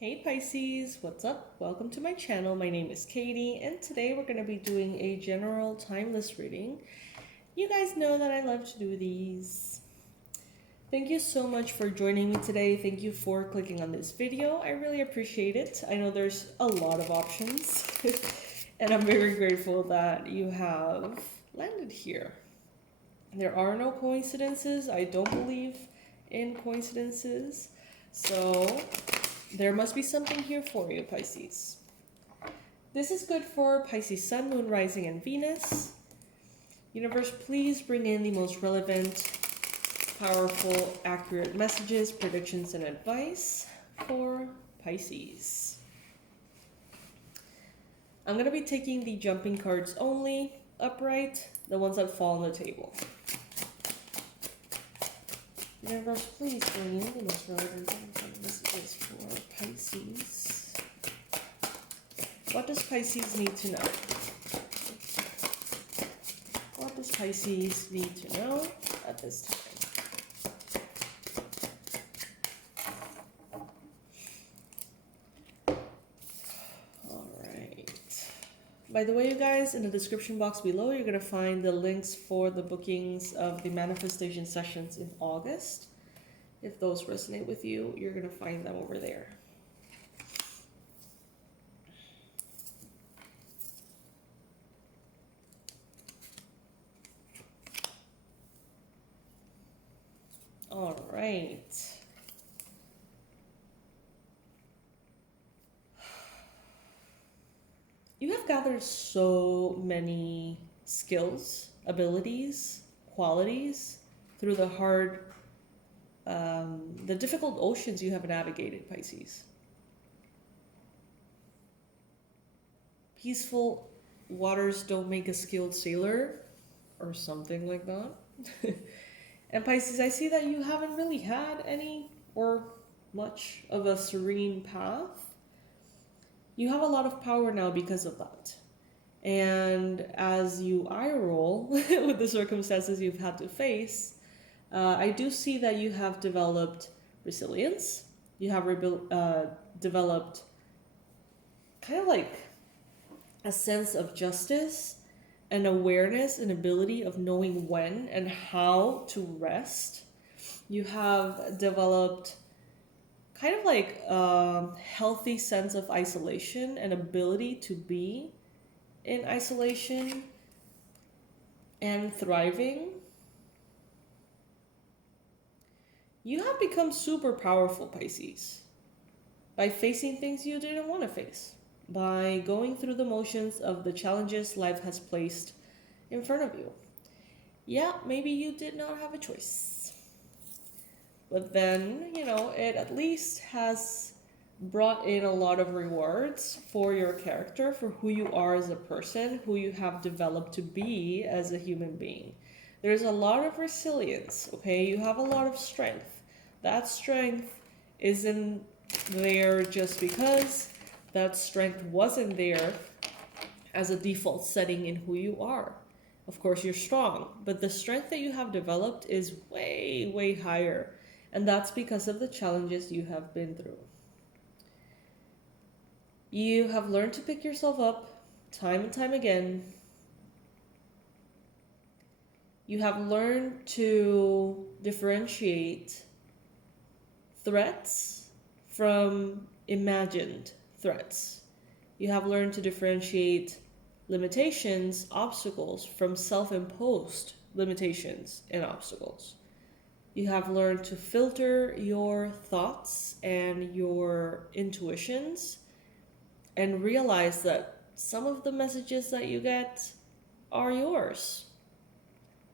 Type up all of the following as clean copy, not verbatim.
Hey Pisces, what's up? Welcome to my channel. My name is Katie, and today we're going to be doing a general timeless reading. You guys know that I love to do these. Thank you so much for joining me today. Thank you for clicking on this video. I really appreciate it. I know there's a lot of options, and I'm very grateful that you have landed here. There are no coincidences. I don't believe in coincidences. So there must be something here for you, Pisces. This is good for Pisces Sun, Moon, Rising, and Venus. Universe, please bring in the most relevant, powerful, accurate messages, predictions, and advice for Pisces. I'm going to be taking the jumping cards only, upright, the ones that fall on the table. Universe, please bring in the most relevant messages for Pisces. What does Pisces need to know? What does Pisces need to know at this time? Alright. By the way, you guys, in the description box below, you're going to find the links for the bookings of the manifestation sessions in August. If those resonate with you, you're going to find them over there. All right. You have gathered so many skills, abilities, qualities through the difficult oceans you have navigated, Pisces. Peaceful waters don't make a skilled sailor, or something like that. And Pisces, I see that you haven't really had any or much of a serene path. You have a lot of power now because of that. And as you eye roll with the circumstances you've had to face, I do see that you have developed resilience. You have developed kind of like a sense of justice and awareness and ability of knowing when and how to rest. You have developed kind of like a healthy sense of isolation and ability to be in isolation and thriving. You have become super powerful, Pisces, by facing things you didn't want to face, by going through the motions of the challenges life has placed in front of you. Yeah, maybe you did not have a choice. But then, it at least has brought in a lot of rewards for your character, for who you are as a person, who you have developed to be as a human being. There's a lot of resilience, okay? You have a lot of strength. That strength isn't there just because. That strength wasn't there as a default setting in who you are. Of course, you're strong, but the strength that you have developed is way, way higher. And that's because of the challenges you have been through. You have learned to pick yourself up time and time again. You have learned to differentiate threats from imagined threats. You have learned to differentiate limitations, obstacles, from self-imposed limitations and obstacles. You have learned to filter your thoughts and your intuitions and realize that some of the messages that you get are yours.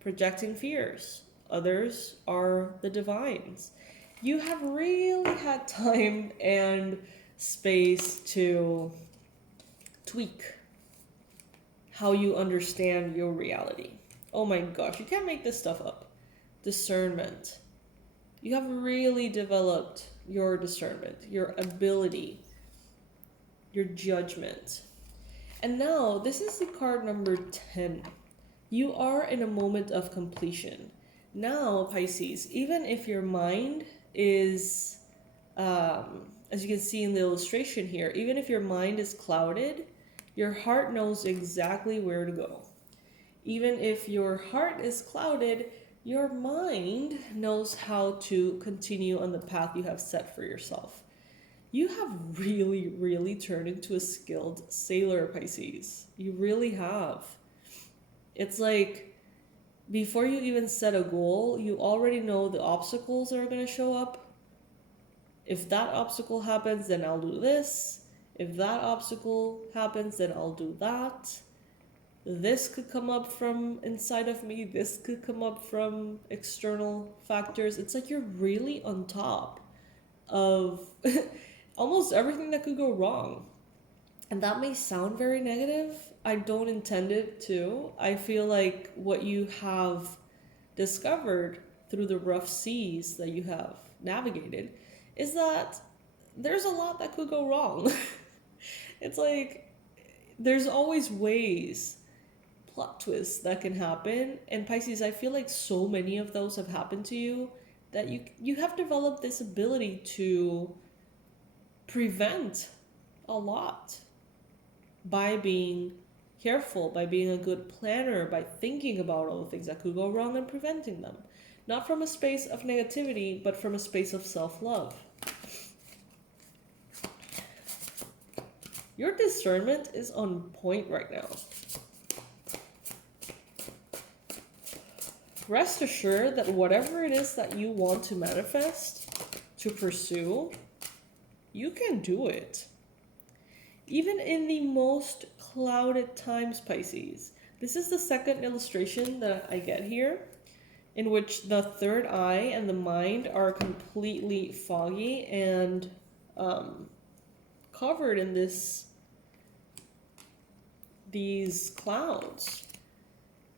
Projecting fears. Others are the divines. You have really had time and space to tweak how you understand your reality. Oh my gosh, you can't make this stuff up. Discernment. You have really developed your discernment, your ability, your judgment. And now, this is the card number 10. You are in a moment of completion. Now, Pisces, even if your mind is as you can see in the illustration here, even if your mind is clouded, your heart knows exactly where to go. Even if your heart is clouded, your mind knows how to continue on the path you have set for yourself. You have really, really turned into a skilled sailor, Pisces. You really have. It's like, before you even set a goal, you already know the obstacles that are going to show up. If that obstacle happens, then I'll do this. If that obstacle happens, then I'll do that. This could come up from inside of me. This could come up from external factors. It's like you're really on top of almost everything that could go wrong. And that may sound very negative. I don't intend it to. I feel like what you have discovered through the rough seas that you have navigated is that there's a lot that could go wrong. It's like there's always ways, plot twists that can happen. And Pisces, I feel like so many of those have happened to you that you have developed this ability to prevent a lot by being careful, by being a good planner, by thinking about all the things that could go wrong and preventing them. Not from a space of negativity, but from a space of self-love. Your discernment is on point right now. Rest assured that whatever it is that you want to manifest, to pursue, you can do it. Even in the most clouded times, Pisces. This is the second illustration that I get here, in which the third eye and the mind are completely foggy and covered in these clouds.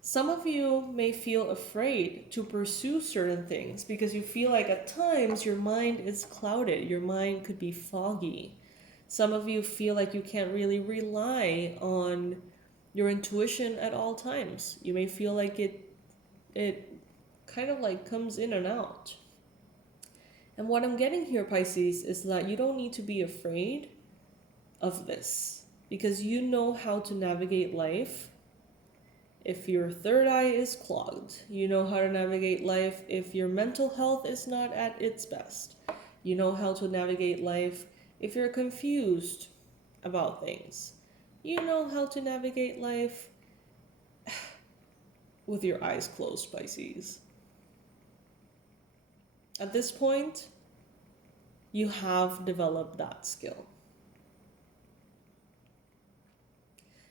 Some of you may feel afraid to pursue certain things because you feel like at times your mind is clouded. Your mind could be foggy. Some of you feel like you can't really rely on your intuition at all times. You may feel like it kind of like comes in and out. And what I'm getting here, Pisces, is that you don't need to be afraid of this because you know how to navigate life. If your third eye is clogged, you know how to navigate life. If your mental health is not at its best, you know how to navigate life. If you're confused about things, you know how to navigate life with your eyes closed, Pisces. At this point, you have developed that skill.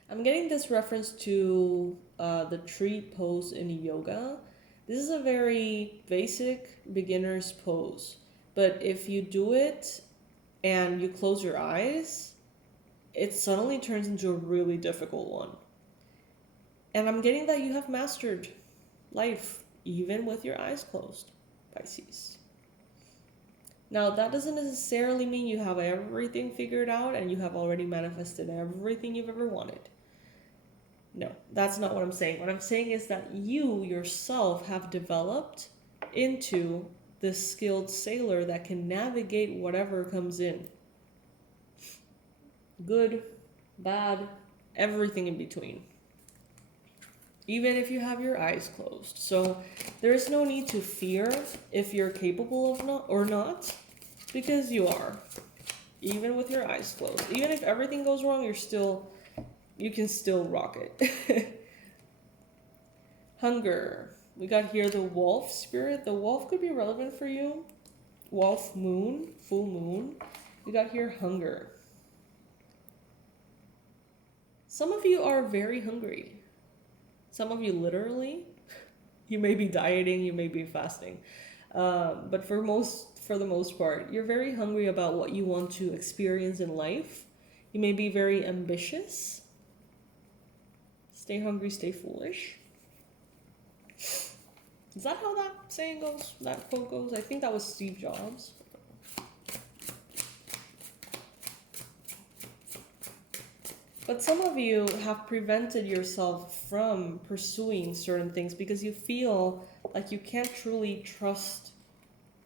I'm getting this reference to the tree pose in yoga. This is a very basic beginner's pose, but if you do it and you close your eyes, it suddenly turns into a really difficult one. And I'm getting that you have mastered life even with your eyes closed, Pisces. Now, that doesn't necessarily mean you have everything figured out and you have already manifested everything you've ever wanted. No, that's not what I'm saying. What I'm saying is that you yourself have developed into this skilled sailor that can navigate whatever comes in. Good, bad, everything in between. Even if you have your eyes closed. So there is no need to fear if you're capable of not or not, because you are. Even with your eyes closed. Even if everything goes wrong, you can still rock it. Hunger. We got here the wolf spirit. The wolf could be relevant for you. Wolf moon, full moon. We got here hunger. Some of you are very hungry. Some of you literally. You may be dieting, you may be fasting. But for the most part, you're very hungry about what you want to experience in life. You may be very ambitious. Stay hungry, stay foolish. Is that how that saying goes? That quote goes? I think that was Steve Jobs. But some of you have prevented yourself from pursuing certain things because you feel like you can't truly trust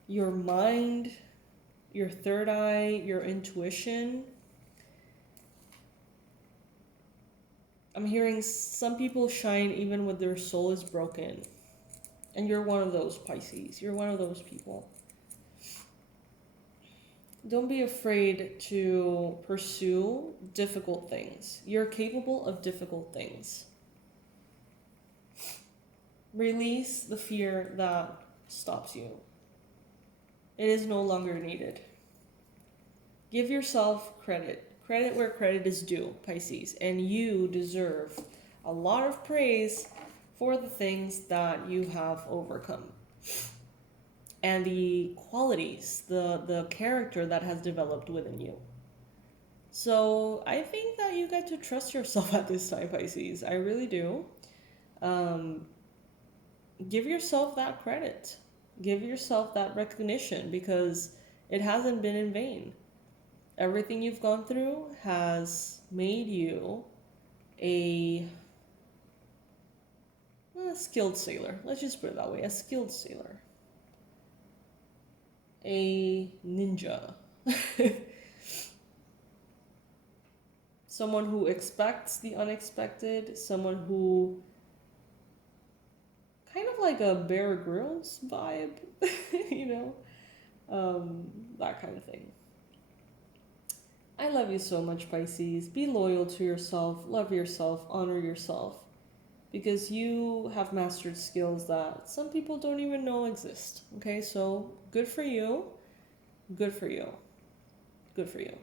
your mind your third eye, your intuition. I'm hearing some people shine even when their soul is broken. And you're one of those, Pisces. You're one of those people. Don't be afraid to pursue difficult things. You're capable of difficult things. Release the fear that stops you. It is no longer needed. Give yourself credit. Credit where credit is due, Pisces. And you deserve a lot of praise for the things that you have overcome. And the qualities, the character that has developed within you. So I think that you get to trust yourself at this time, Pisces. I really do. Give yourself that credit. Give yourself that recognition, because it hasn't been in vain. Everything you've gone through has made you a skilled sailor. Let's just put it that way, a skilled sailor. A ninja. Someone who expects the unexpected, someone who kind of like a Bear Grylls vibe, you know, that kind of thing. I love you so much, Pisces. Be loyal to yourself, love yourself, honor yourself, because you have mastered skills that some people don't even know exist. Okay, so good for you, good for you, good for you.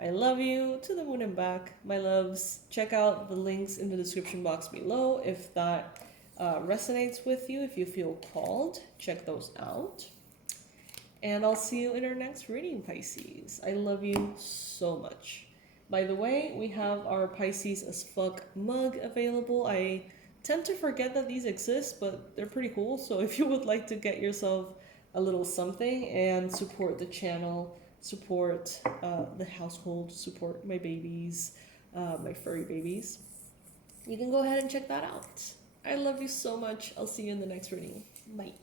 I love you to the moon and back, my loves. Check out the links in the description box below if that resonates with you, if you feel called. Check those out. And I'll see you in our next reading, Pisces. I love you so much. By the way, we have our Pisces as fuck mug available. I tend to forget that these exist, but they're pretty cool. So if you would like to get yourself a little something and support the channel, support the household, support my babies, my furry babies, you can go ahead and check that out. I love you so much. I'll see you in the next reading. Bye.